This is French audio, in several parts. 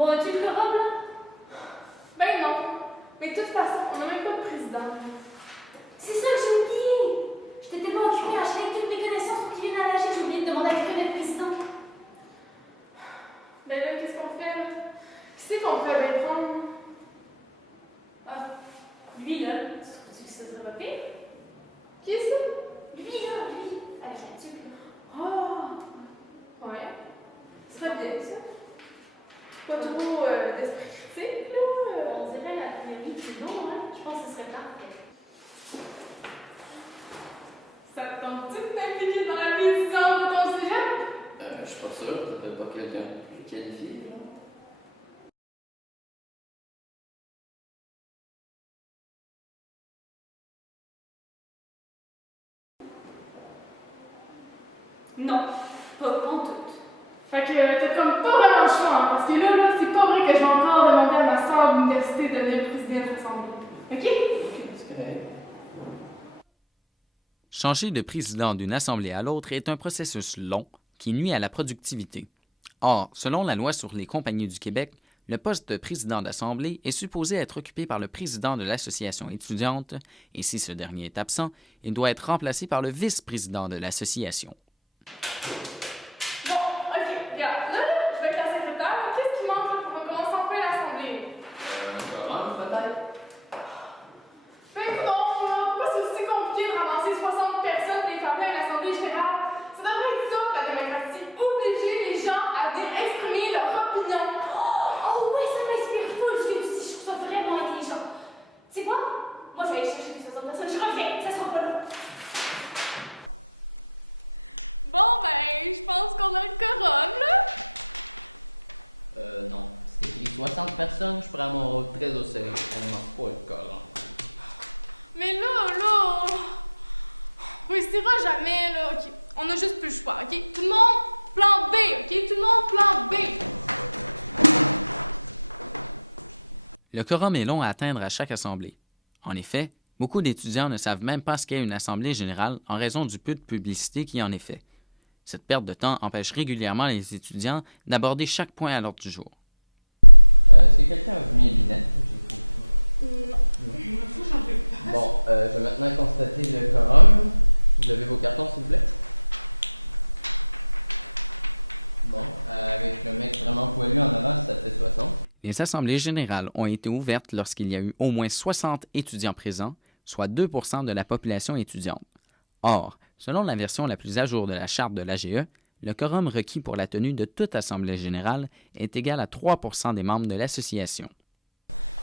Bon, as-tu le quorum, là? Ben non. Mais de toute façon, on n'a même pas de président. C'est ça que j'ai oublié! Je t'étais pas occupée à acheter toutes mes connaissances qui viennent à l'âge, j'ai oublié de demander à quelqu'un d'être président. Ben là, qu'est-ce qu'on fait, là? Qui c'est qu'on pourrait bien prendre? Ah, lui, là, trouves-tu que ça serait pas pire? Qui est ça? Lui, là, lui, avec la tuque, là. Oh! Ouais. Ce serait bien, ça. Pas trop d'esprit critique, là. On dirait la théorie du nom, hein? Je pense que ce serait parfait. Ça te tente-tu de t'impliquer dans la vie étudiante de ton cégep? Je suis pas sûr, t'appelles pas quelqu'un plus qualifié, là? Non, pas pantoute. Fait que t'as comme pas vraiment le choix, hein, parce que là, c'est pas vrai que je vais encore demander à ma soeur de l'université de devenir présidente de l'Assemblée. OK? C'est correct. Changer de président d'une assemblée à l'autre est un processus long qui nuit à la productivité. Or, selon la loi sur les compagnies du Québec, le poste de président d'assemblée est supposé être occupé par le président de l'association étudiante et si ce dernier est absent, il doit être remplacé par le vice-président de l'association. Bon, OK, regarde. Là, je vais être la secrétaire. Qu'est-ce qui manque là, pour qu'on commence enfin l'Assemblée? Un quorum, peut-être? Ben non, là, pourquoi c'est aussi compliqué de ramasser 60 personnes et les faire venir à l'Assemblée générale? Ça devrait être ça, la démocratie. Obliger les gens à venir exprimer leur opinion. Oh ouais, ça m'inspire full ce que tu dis, je trouve ça vraiment intelligent. C'est quoi? Moi, je vais aller chercher les 60 personnes, je reviens, ça sera pas long. Bon, ben, je pense qu'on a le quorum, là. Non. C'est écrit 60 personnes, je prends mon rôle très au sérieux. On marche pas le quorum. Mais là, on réussira jamais, là. OK, on a juste plus le choix, OK? Tout le monde, plan B, OK? Tout le monde, plan B. Le quorum est long à atteindre à chaque assemblée. En effet, beaucoup d'étudiants ne savent même pas ce qu'est une assemblée générale en raison du peu de publicité qui en est fait. Cette perte de temps empêche régulièrement les étudiants d'aborder chaque point à l'ordre du jour. Est-ce que quelqu'un a vu mes lunettes? J'ai trop Non. Il faut changer. Bon, je vais maintenant constater le quorum. Vous avez vos cartons, s'il vous plaît? Bon, avec le mec vraiment poilu en avant, ça fait 60. Les assemblées générales ont été ouvertes lorsqu'il y a eu au moins 60 étudiants présents, soit 2 % de la population étudiante. Or, selon la version la plus à jour de la charte de l'AGE, le quorum requis pour la tenue de toute assemblée générale est égal à 3 % des membres de l'association.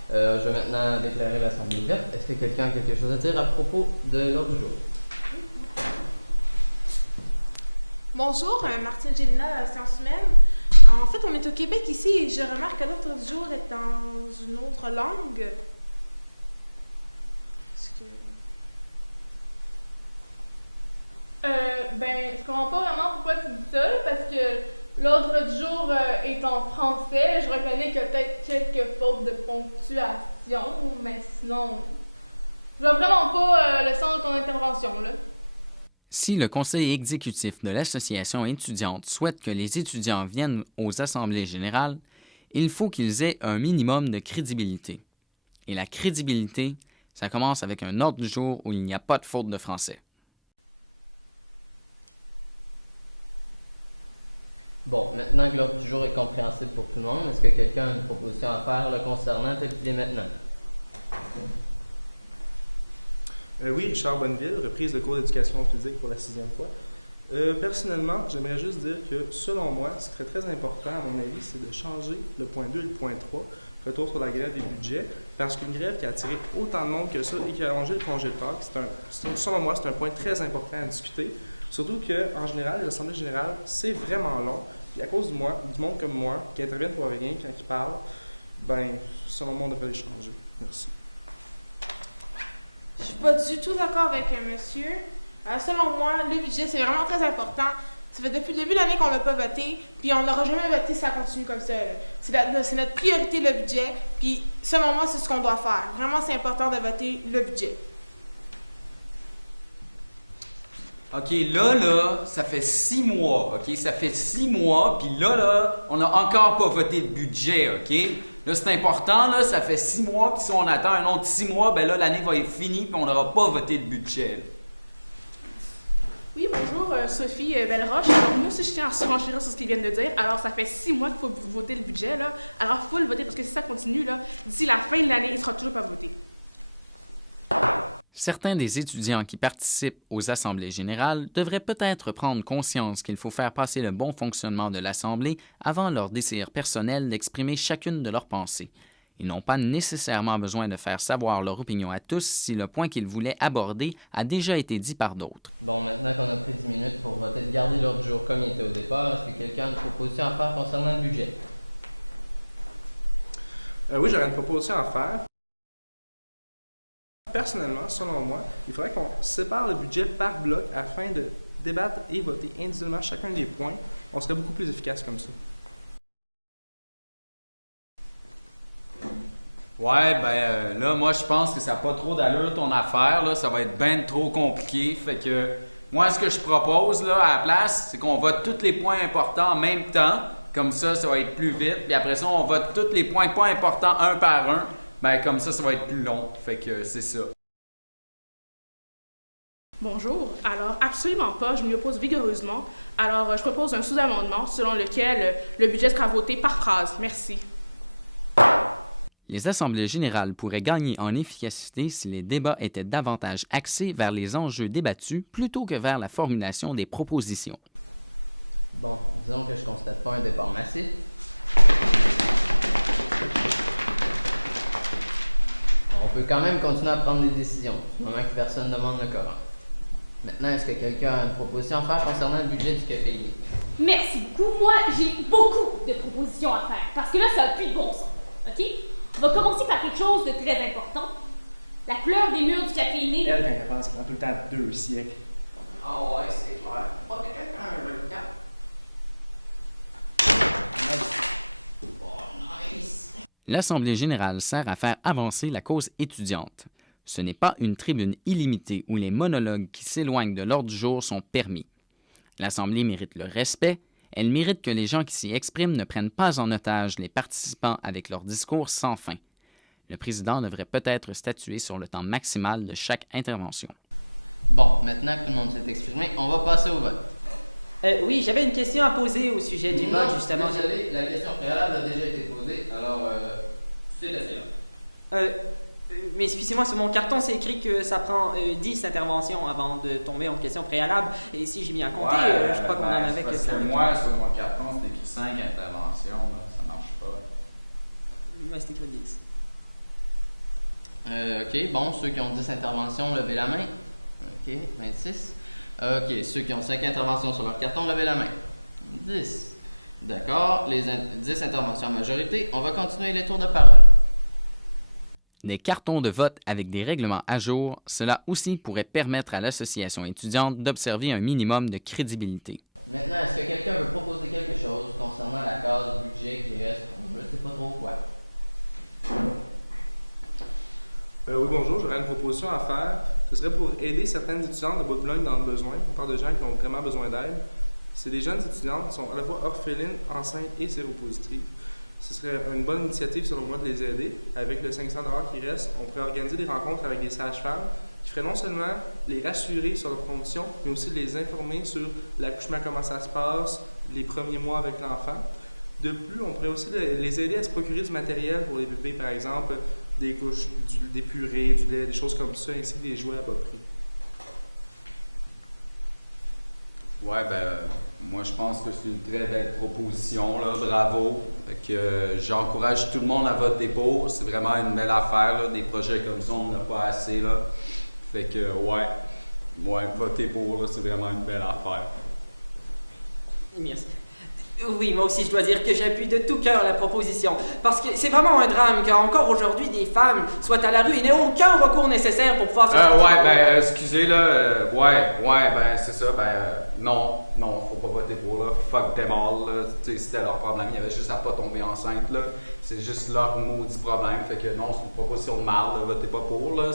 Je vais maintenant déclarer l'assemblée ouverte. Est-ce que quelqu'un a quelque chose à dire à propos de l'ordre du jour? Bonjour, Martine Gélina, Sciences humaines. En fait, on est au Québec ici et je remarque que l'ordre du jour est dans une autre langue. Est-ce que... Ben, je comprends pas vraiment pourquoi tu dis ça, là, parce que l'ordre du jour est en français. Je reconnais qu'il y a peut-être quelques fautes de ponctuation, mais sinon, je vois vraiment pas le sens de ton intervention, là. Si le conseil exécutif de l'association étudiante souhaite que les étudiants viennent aux assemblées générales, il faut qu'ils aient un minimum de crédibilité. Et la crédibilité, ça commence avec un ordre du jour où il n'y a pas de faute de français. Bon, maintenant que l'ordre du jour est compréhensible pour tout le monde, est-ce que quelqu'un a une proposition à faire le concernant tel qu'il est maintenant? Oui, Richard Bonneville, reprise de cours d'éducation physique pour la 6e fois. Personnellement, j'aimerais juste dire que, selon moi, ce qui serait très important, à mon avis, c'est de changer le point 2 et le point 3, retour sur la grève des budgets, parce qu'une grève qui a attiré autant de monde que ça et qui a allongé le congé de Pâques, selon moi, c'est un point très important à discuter. Surtout qu'en général, les assemblées générales, c'est vraiment long. Puis à cause du monde comme moi, qui interviennent pour rien quand ils parlent, ben, selon moi, on devrait les changer. Merci. Je suis pas du tout d'accord avec monsieur. Selon moi, le budget, c'est vraiment très important. Ça fait depuis le début de l'année qu'on l'a pas voté, puis on n'aura jamais voté si ça continue comme ça. C'est notre priorité, le budget, puis selon moi, c'est ce qu'on doit faire. Vraiment, c'est important de voter le budget. OK, là, ça fait 6 mois, OK? Ça fait 6 mois, puis là, on n'a encore pas voté le budget, OK? Là, c'est important, là, ça fait 6 mois, puis si on attend un autre 6 mois, ben là, l'année va être finie, puis on n'aura pas voté le budget, là. Oui, bonjour, Sophie Belleroche. Alors, moi aussi, je tiens à surenchérir sur ce qu'ils viennent de dire. Alors, ça fait 6 mois qu'il faut voter le budget, là. Alors, il faut le voter parce que si ça continue, là, d'ici la fin de l'année, il ne sera toujours pas voté. Certains des étudiants qui participent aux assemblées générales devraient peut-être prendre conscience qu'il faut faire passer le bon fonctionnement de l'Assemblée avant leur désir personnel d'exprimer chacune de leurs pensées. Ils n'ont pas nécessairement besoin de faire savoir leur opinion à tous si le point qu'ils voulaient aborder a déjà été dit par d'autres. Bon, maintenant qu'on a pris 10 minutes pour voter de garder l'ordre du jour comme il était au départ, est-ce que quelqu'un a une proposition à faire concernant le budget? Oui, j'aurais une proposition à faire. Personnellement, selon moi, il faudrait qu'on sépare le budget par bloc afin de débattre et voter individuellement chacun des points. On serait beaucoup plus efficace comme ça. Ouais, ben là, moi, je pense que ça n'a pas trop d'allure, ton affaire, là. Ça va être ben trop compliqué. Fait que, moi, ce que je propose, là, à la place, c'est qu'on vote tous les points importants en même temps. Comme ça va être plus vite. Puis après ça, on vote tous les points pas importants un par un. Ben, comme ça va être plus long. Fait que c'est ça. Bonjour. Alors, absolument pas. Je m'y oppose vigoureusement. Alors, je propose un sous-amendement selon lequel le budget sera voté par phrase. Merci. Les assemblées générales pourraient gagner en efficacité si les débats étaient davantage axés vers les enjeux débattus plutôt que vers la formulation des propositions. Bon, disons que je constate pas un départ massif. On peut quand même continuer à prendre des décisions, du moment que personne ne demande le quorum. Maintenant, est-ce que quelqu'un a une proposition à faire concernant le budget du café? Merci beaucoup. Moi, j'ai beaucoup de propositions à faire parce que là, ça n'a plus de bon sens. OK? On va commencer par quelque chose de très important. La couleur des murs du caféiné. Elle, quand elle pense, elle prend tout le temps 2 siècles. Ah ouais, c'est clair. Pas quelqu'un qui a un cap. L'Assemblée générale sert à faire avancer la cause étudiante. Ce n'est pas une tribune illimitée où les monologues qui s'éloignent de l'ordre du jour sont permis. L'Assemblée mérite le respect. Elle mérite que les gens qui s'y expriment ne prennent pas en otage les participants avec leurs discours sans fin. Le président devrait peut-être statuer sur le temps maximal de chaque intervention. Bon, maintenant que tout le monde s'est exprimé, on va passer au vote. Oui, j'avais une question à poser au sujet du vote, justement. Désolé, la question préalable a déjà été posée, alors c'est assez là. Mais excusez-moi, sur mon carton, c'est écrit que ça prend 10 interventions avant de tomber en question préalable. Et si j'ai bien compté, je crois qu'on en avait que 5. Moi, sur mon carton, c'est écrit 5 interventions. Là. Ça marche pas. Mais c'est écrit 10. OK, bon, ceux qui ont 10 interventions, levez la main. OK, 26. OK, ceux qui ont 5 interventions sur leur carton, levez la main. 10. D'accord, 10 interventions en majorité. On va continuer les tours de parole. Des cartons de vote avec des règlements à jour, cela aussi pourrait permettre à l'association étudiante d'observer un minimum de crédibilité. Maintenant, est-ce que quelqu'un veut proposer quelque chose concernant la case budget qui reste, je ne sais pas trop quoi? Oui, bonjour, j'aurais une proposition à faire. Ce serait pour aider certaines étudiantes de Bois-de-Boulogne dans le besoin. On parle de gens qui ont vraiment besoin d'aide. C'est des jeunes étudiantes qui sont à la fois orphelines, enceintes et séropositives. Ce serait une bonne initiative, selon moi, de les aider. Avec le 500 $ qui reste, on pourrait organiser des rencontres avec des sages-femmes qui feraient non seulement les rassurer sur leurs conditions, mais aussi les informer sur l'accouchement, comment ça se passe, les premiers mois avec l'enfant. De plus, on pourrait aussi les aider à se procurer du matériel pour les bébés, par exemple, des couches, des purées, du lait, des choses comme ça, ainsi que des jouets à bas prix. Ouais, moi je pense que c'est une très belle proposition, là, bravo. Fait que j'encourage tout le monde à voter pour. C'est vraiment une belle affaire, là. Des projets comme ça, on n'en a pas assez, là. Fait que, ouais, voter pour, là, c'est vraiment une belle affaire. Merci. Oui, moi aussi, je dois dire que j'appuie de tout cœur la proposition. Parce que c'est vraiment un drame qu'encore aujourd'hui, des femmes soient à la rue et n'aient aucun recours nécessaire pour pouvoir se excusez, là. C'est ça. Non, faut pas voter pour, là. Fuck them all, là. Tu sais, c'était leur problème. Il y avait juste à pas tomber enceinte, là. C'est juste leur maudit problème. Fait que non, c'est une proposition de marde, là. Votez pas pour, là.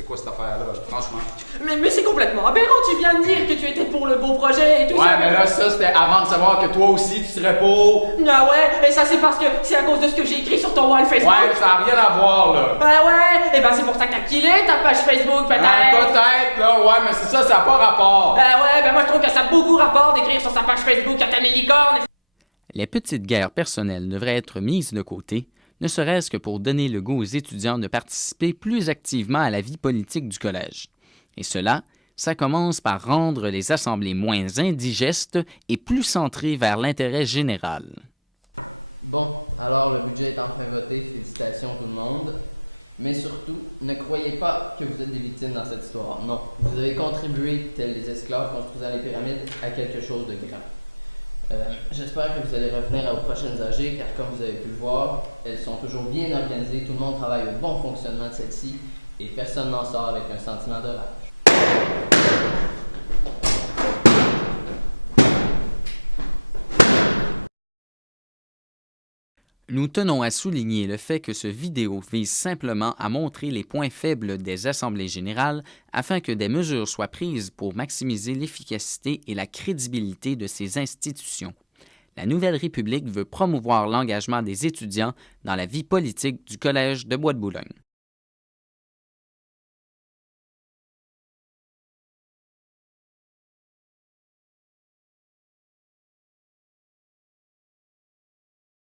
C'est quoi cette affaire-là, franchement? Mais c'est complètement aberrant, tu viens de dire que tu étais pour le beau projet et tout ça. Ouais, mais là, ça, c'était avant de savoir que toi aussi, tu serais pour. Ah ouais, et ça c'est parce que c'est à cause de ce que j'ai écrit sur ton wall Facebook. Ouais, ça n'a rien à voir, là. Ah ouais, et ben c'est pour ça que t'as killé ta page Facebook, peut-être. Peut-être, là, ouais, mais c'est ça n'a pas rapport. Ah ouais, ben moi je trouve que ça a beaucoup rapport d'écrire sur sa page Facebook à ta licorne. Les petites guerres personnelles devraient être mises de côté, ne serait-ce que pour donner le goût aux étudiants de participer plus activement à la vie politique du collège. Et cela, ça commence par rendre les assemblées moins indigestes et plus centrées vers l'intérêt général. Bon, alors le budget est enfin voté, félicitations tout le monde. Mais surtout, ne croyez pas que vous êtes des victimes dans cette histoire. Non, vous avez contribué, tels les esclaves construisant les pyramides, à quelque chose de grand. J'espère que vous allez revenir aux prochaines AG, car comme vous avez pu le voir, elles sont toujours bien organisées, tout le monde travaille au bon fonctionnement de celle-ci, et personne n'en sort avec un sentiment de rage. Nous tenons à souligner le fait que ce vidéo vise simplement à montrer les points faibles des assemblées générales afin que des mesures soient prises pour maximiser l'efficacité et la crédibilité de ces institutions. La Nouvelle République veut promouvoir l'engagement des étudiants dans la vie politique du Collège de Bois-de-Boulogne.